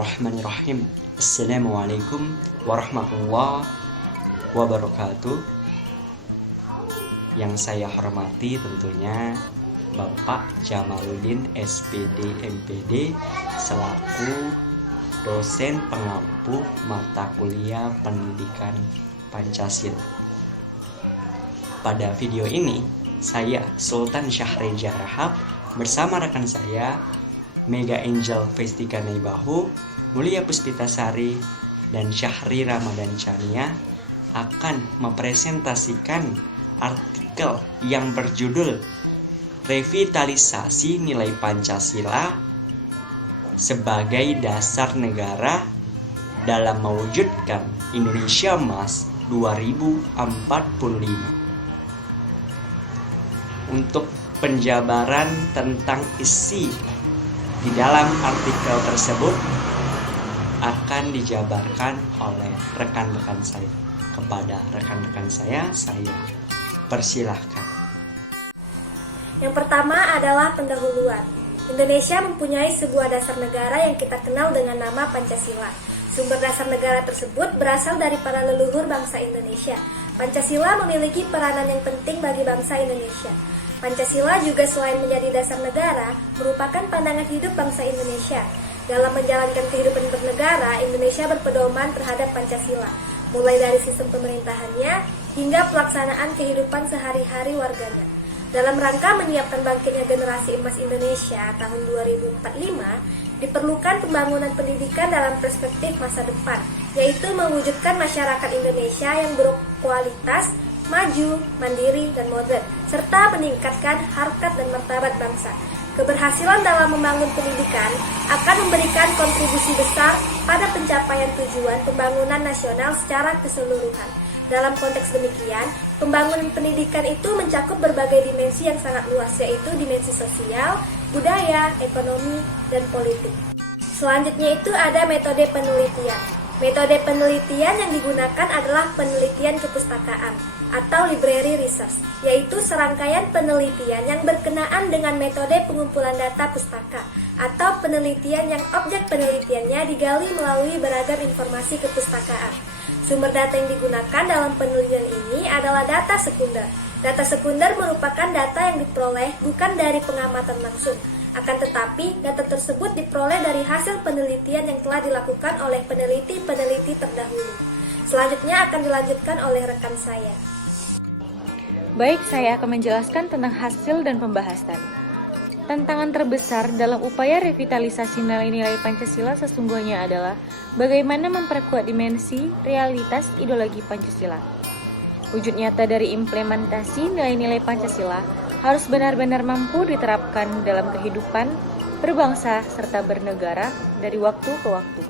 Bismillahirrahmanirrahim. Assalamualaikum warahmatullahi wabarakatuh. Yang saya hormati tentunya Bapak Jamaluddin SPD MPD selaku dosen pengampu mata kuliah pendidikan Pancasila. Pada video ini, saya Sultan Syahreja Rahab bersama rekan saya Mega Angel Vestika Naibahu, Mulia Puspitasari, dan Syahri Ramadan Chania akan mempresentasikan artikel yang berjudul Revitalisasi Nilai Pancasila sebagai Dasar Negara dalam Mewujudkan Indonesia Emas 2045. Untuk penjabaran tentang isi di dalam artikel tersebut akan dijabarkan oleh rekan-rekan saya. Kepada rekan-rekan saya persilahkan. Yang pertama adalah pendahuluan. Indonesia mempunyai sebuah dasar negara yang kita kenal dengan nama Pancasila. Sumber dasar negara tersebut berasal dari para leluhur bangsa Indonesia. Pancasila memiliki peranan yang penting bagi bangsa Indonesia. Pancasila juga selain menjadi dasar negara, merupakan pandangan hidup bangsa Indonesia. Dalam menjalankan kehidupan bernegara, Indonesia berpedoman terhadap Pancasila, mulai dari sistem pemerintahannya hingga pelaksanaan kehidupan sehari-hari warganya. Dalam rangka menyiapkan bangkitnya generasi emas Indonesia tahun 2045, diperlukan pembangunan pendidikan dalam perspektif masa depan, yaitu mewujudkan masyarakat Indonesia yang berkualitas, maju, mandiri, dan modern, serta meningkatkan harkat dan martabat bangsa. Keberhasilan dalam membangun pendidikan akan memberikan kontribusi besar pada pencapaian tujuan pembangunan nasional secara keseluruhan. Dalam konteks demikian, pembangunan pendidikan itu mencakup berbagai dimensi yang sangat luas, yaitu dimensi sosial, budaya, ekonomi, dan politik. Selanjutnya itu ada metode penelitian. Metode penelitian yang digunakan adalah penelitian kepustakaan atau library research, yaitu serangkaian penelitian yang berkenaan dengan metode pengumpulan data pustaka atau penelitian yang objek penelitiannya digali melalui beragam informasi kepustakaan. Sumber data yang digunakan dalam penelitian ini adalah data sekunder. Data sekunder merupakan data yang diperoleh bukan dari pengamatan langsung, akan tetapi data tersebut diperoleh dari hasil penelitian yang telah dilakukan oleh peneliti-peneliti terdahulu. Selanjutnya akan dilanjutkan oleh rekan saya. Baik, saya akan menjelaskan tentang hasil dan pembahasan. Tantangan terbesar dalam upaya revitalisasi nilai-nilai Pancasila sesungguhnya adalah bagaimana memperkuat dimensi realitas ideologi Pancasila. Wujud nyata dari implementasi nilai-nilai Pancasila harus benar-benar mampu diterapkan dalam kehidupan berbangsa serta bernegara dari waktu ke waktu.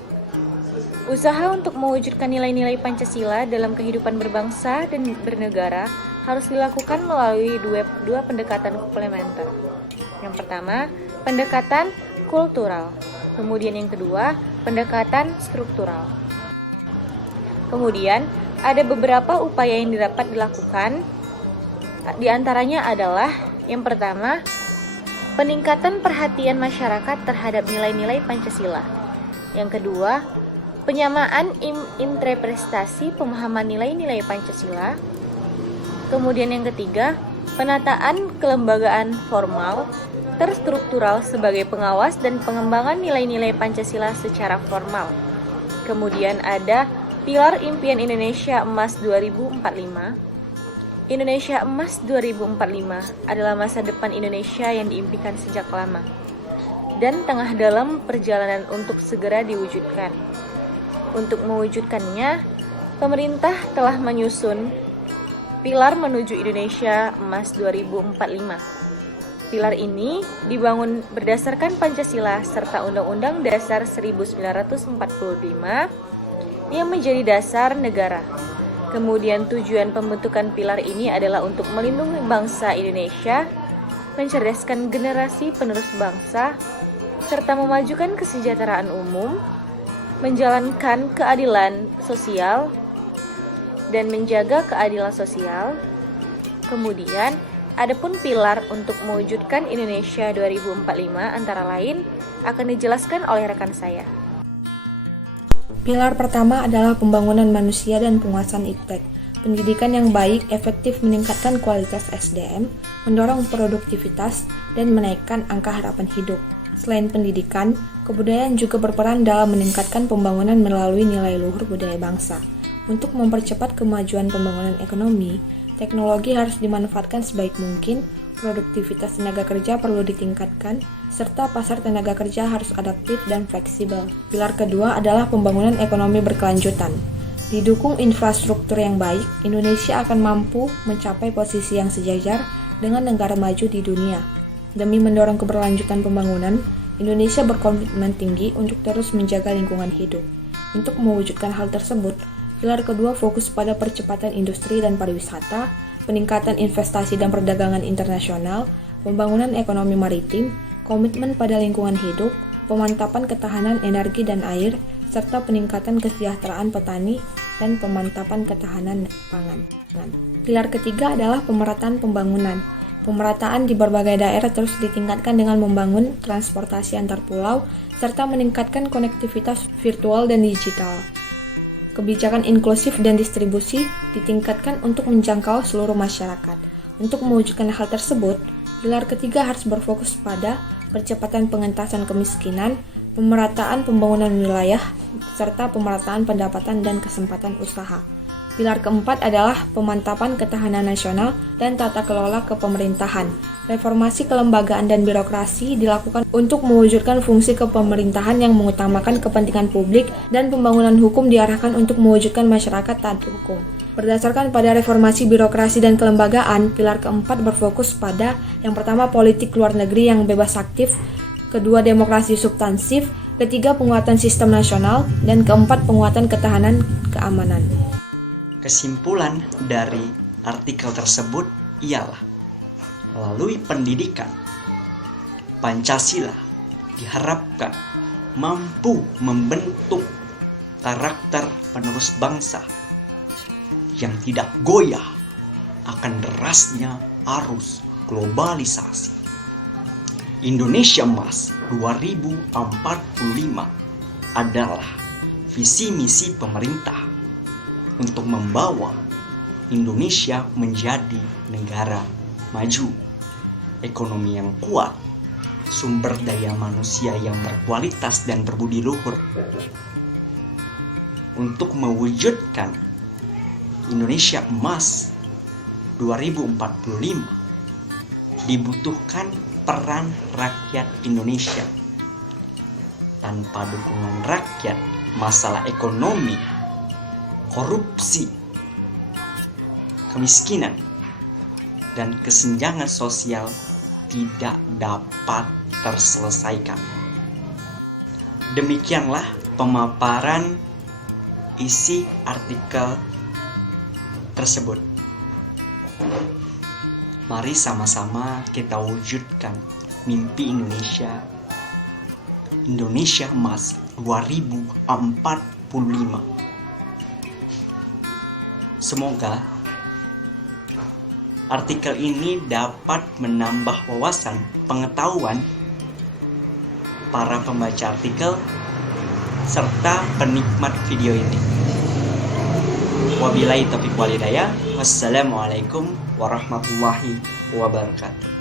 Usaha untuk mewujudkan nilai-nilai Pancasila dalam kehidupan berbangsa dan bernegara harus dilakukan melalui dua pendekatan komplementer. Yang pertama, pendekatan kultural. Kemudian yang kedua, pendekatan struktural. Kemudian, ada beberapa upaya yang dapat dilakukan. Di antaranya adalah yang pertama, peningkatan perhatian masyarakat terhadap nilai-nilai Pancasila. Yang kedua, penyamaan interpretasi pemahaman nilai-nilai Pancasila. Kemudian yang ketiga, penataan kelembagaan formal terstruktural sebagai pengawas dan pengembangan nilai-nilai Pancasila secara formal. Kemudian ada pilar impian Indonesia Emas 2045. Indonesia Emas 2045 adalah masa depan Indonesia yang diimpikan sejak lama dan tengah dalam perjalanan untuk segera diwujudkan. Untuk mewujudkannya, pemerintah telah menyusun pilar menuju Indonesia Emas 2045. Pilar ini dibangun berdasarkan Pancasila serta Undang-Undang Dasar 1945 yang menjadi dasar negara. Kemudian tujuan pembentukan pilar ini adalah untuk melindungi bangsa Indonesia, mencerdaskan generasi penerus bangsa, serta memajukan kesejahteraan umum, menjalankan keadilan sosial, dan menjaga keadilan sosial. Kemudian, adapun pilar untuk mewujudkan Indonesia 2045 antara lain akan dijelaskan oleh rekan saya. Pilar pertama adalah pembangunan manusia dan penguasaan iptek. Pendidikan yang baik efektif meningkatkan kualitas SDM, mendorong produktivitas, dan menaikkan angka harapan hidup. Selain pendidikan, kebudayaan juga berperan dalam meningkatkan pembangunan melalui nilai luhur budaya bangsa. Untuk mempercepat kemajuan pembangunan ekonomi, teknologi harus dimanfaatkan sebaik mungkin, produktivitas tenaga kerja perlu ditingkatkan, serta pasar tenaga kerja harus adaptif dan fleksibel. Pilar kedua adalah pembangunan ekonomi berkelanjutan. Didukung infrastruktur yang baik, Indonesia akan mampu mencapai posisi yang sejajar dengan negara maju di dunia. Demi mendorong keberlanjutan pembangunan, Indonesia berkomitmen tinggi untuk terus menjaga lingkungan hidup. Untuk mewujudkan hal tersebut, pilar kedua fokus pada percepatan industri dan pariwisata, peningkatan investasi dan perdagangan internasional, pembangunan ekonomi maritim, komitmen pada lingkungan hidup, pemantapan ketahanan energi dan air, serta peningkatan kesejahteraan petani dan pemantapan ketahanan pangan. Pilar ketiga adalah pemerataan pembangunan. Pemerataan di berbagai daerah terus ditingkatkan dengan membangun transportasi antar pulau, serta meningkatkan konektivitas virtual dan digital. Kebijakan inklusif dan distribusi ditingkatkan untuk menjangkau seluruh masyarakat. Untuk mewujudkan hal tersebut, pilar ketiga harus berfokus pada percepatan pengentasan kemiskinan, pemerataan pembangunan wilayah, serta pemerataan pendapatan dan kesempatan usaha. Pilar keempat adalah pemantapan ketahanan nasional dan tata kelola kepemerintahan. Reformasi kelembagaan dan birokrasi dilakukan untuk mewujudkan fungsi kepemerintahan yang mengutamakan kepentingan publik dan pembangunan hukum diarahkan untuk mewujudkan masyarakat taat hukum. Berdasarkan pada reformasi birokrasi dan kelembagaan, pilar keempat berfokus pada yang pertama politik luar negeri yang bebas aktif, kedua demokrasi substansif, ketiga penguatan sistem nasional, dan keempat penguatan ketahanan keamanan. Kesimpulan dari artikel tersebut ialah melalui pendidikan, Pancasila diharapkan mampu membentuk karakter penerus bangsa yang tidak goyah akan derasnya arus globalisasi. Indonesia Emas 2045 adalah visi misi pemerintah untuk membawa Indonesia menjadi negara maju, ekonomi yang kuat, sumber daya manusia yang berkualitas dan berbudi luhur. Untuk mewujudkan Indonesia Emas 2045 dibutuhkan peran rakyat Indonesia. Tanpa dukungan rakyat, masalah ekonomi, korupsi, kemiskinan, dan kesenjangan sosial tidak dapat terselesaikan. Demikianlah pemaparan isi artikel tersebut. Mari sama-sama kita wujudkan mimpi Indonesia Emas 2045. Semoga artikel ini dapat menambah wawasan pengetahuan para pembaca artikel serta penikmat video ini. Wabillahi taufiq wal hidayah. Wassalamualaikum warahmatullahi wabarakatuh.